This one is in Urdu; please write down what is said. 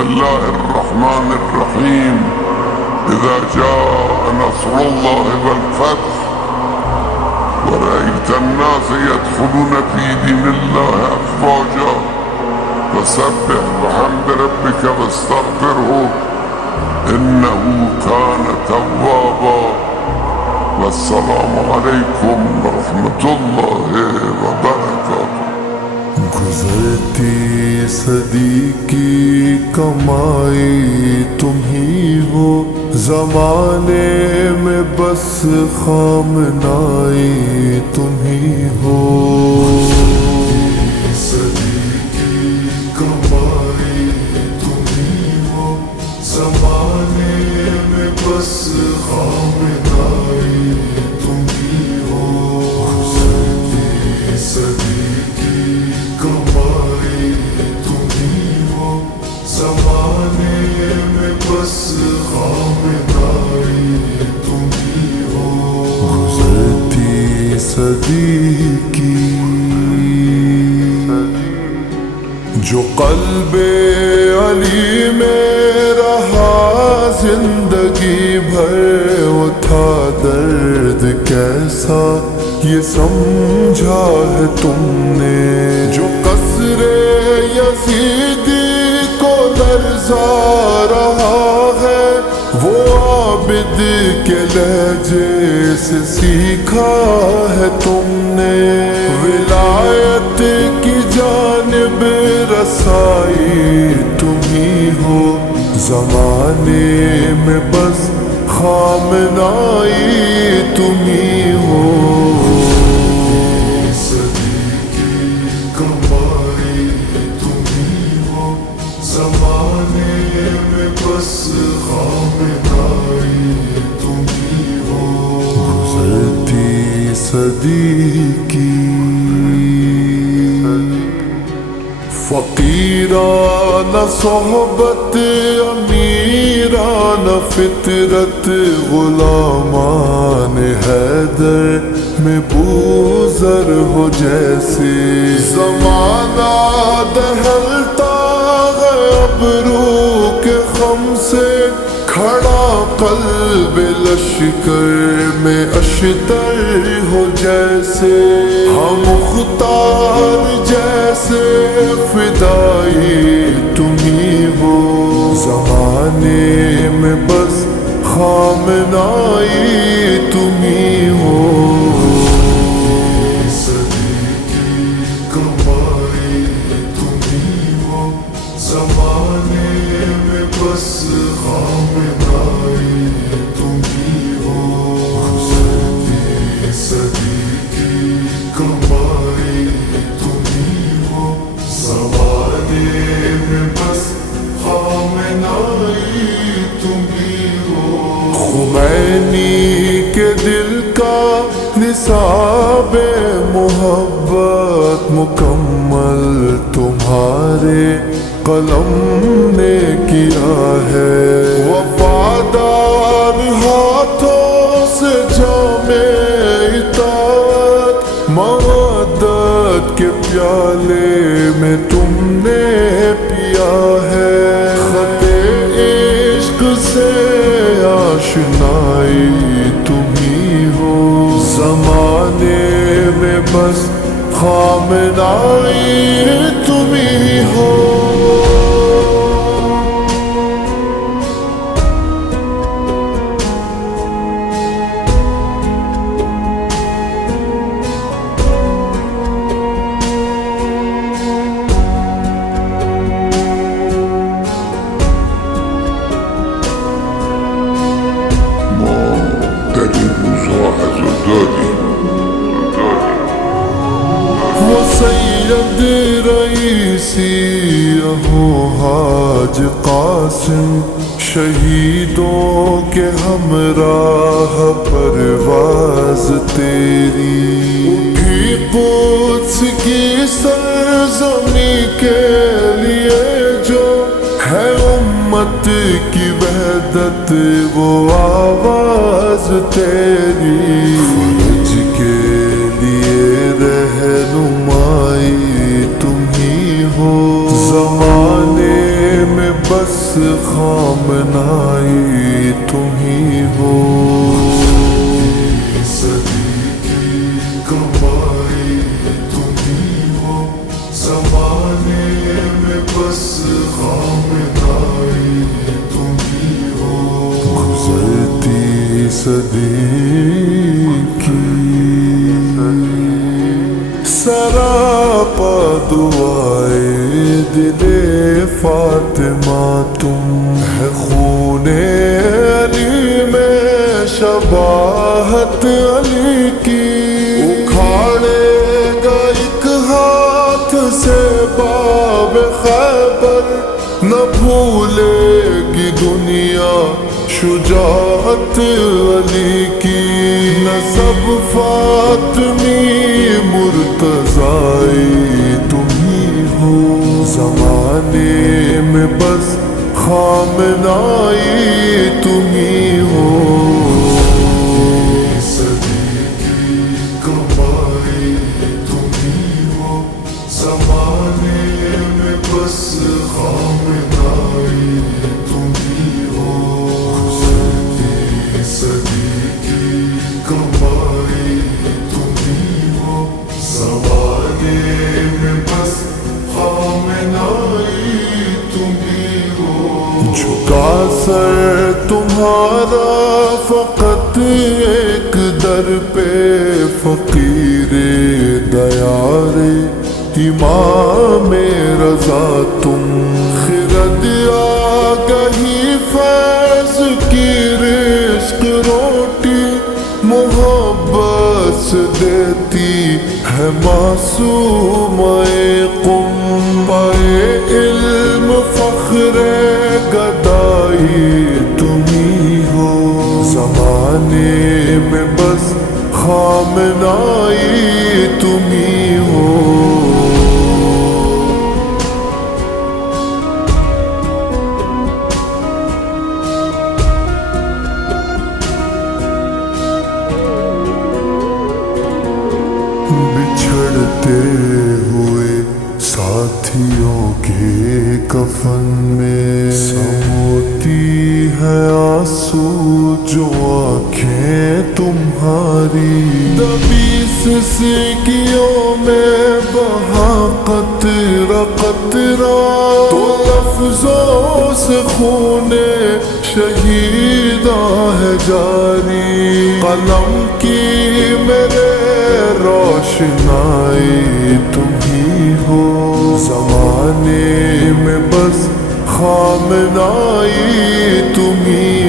الله الرحمن الرحيم إذا جاء نصر الله والفتح ورأيت الناس يدخلون في دين الله أفواجا فسبح بحمد ربك واستغفره إنه كان توابا والسلام عليكم ورحمة الله وبركاته. گزرتی صدی کی کمائی تم ہی ہو، زمانے میں بس خامنائی تم ہی ہو. صدی کی کمائی تم ہی ہو، زمانے میں بس خامنائی تم ہی ہو. صدی کی کمائی تم ہی ہو، زمانے میں بس خامنائی تم ہی ہو. گزرتی صدی کی جو قلب علی میں رہا زندگی بھر، وہ تھا درد کیسا یہ سمجھا ہے تم نے. جو قصر یزیدی کو لرزا رہا ہے، وہ عابد کے لہجے سے سیکھا ہے تم نے. ولایت کی جانب رسائی تم ہی ہو، زمانے میں بس خامنائی تم ہی ہو. صدی کی کمائی تم ہی ہو، زمانے میں بس خامنائی تم ہی ہو. گزرتی صدی کی فقیرانہ صحبت امیرانہ فطرت، غلامان حیدر میں بوذر ہو جیسے. زمانہ دہلتا ہے ابرو کے خم سے، کھڑا قلب لشکر میں اشتر ہو جیسے. ہم مختار جیسے فدائی تم ہی ہو، زمانے میں بس خامنائی تم ہی ہو. صدی کی کمائی تم ہی ہو، زمانے میں بس خامنائی تم ہی ہو. گزرتی صدی کی کمائی تم ہی ہو، زمانے میں بس خامنائی تم ہی ہو. خمینی کے دل کا نصاب محبت مکمل تمہارے قلم نے کیا ہے. وفادار ہاتھوں سے جام اطاعت مودت کے پیالے میں تم نے پیا ہے. خط عشق سے آشنائی تم ہی ہو، زمانے میں بس خامنائی تم ہی ہو. وہ سید رئیسی ہو حاج قاسم، شہیدوں کے ہمراہ پرواز تیری. اٹھی قدس کی سرزمی کے لیے جو ہے امت کی وحدت، وہ آواز تیری. فرج کے لیے رہنمائی تم ہی ہو، زمانے میں بس صدیقی سراپا دعائے دل فاطمہ تم ہے خون علی میں شباہت علی کی اکھاڑے گا ایک ہاتھ سے باب خیبر نہ بھولے گی دنیا شجاعت علی کی نسب فاطمی مرتضی تم ہی ہو زمانے میں بس خامنائی تم ہی ہو صدی کی کمائی تم ہی ہو زمانے میں بس خامنائی تم ہی ہو صدی کی کمائی تم ہی ہو زمانے میں بس خامنائی تم ہی ہو جھکا سر تمہارا فقط ایک در پہ فقیر دیار امام رضا تم خرد آگہی فیض کی رزق روٹی محبت سے دیتی ہے معصومہ قم پائے علم فخر گدائی تم ہی ہو زمانے میں بس خامنائی تم ہی ہو بچھڑتے ہوئے ساتھیوں کے کفن میں سموتی ہے آنسو جو آنکھیں تمہاری دبی سسکیوں میں بہا قطرہ قطرہ تو لفظوں سے خون شہیدہ ہے جاری قلم کی میرے روشنائی تم ہی ہو زمانے میں بس خامنائی تم ہی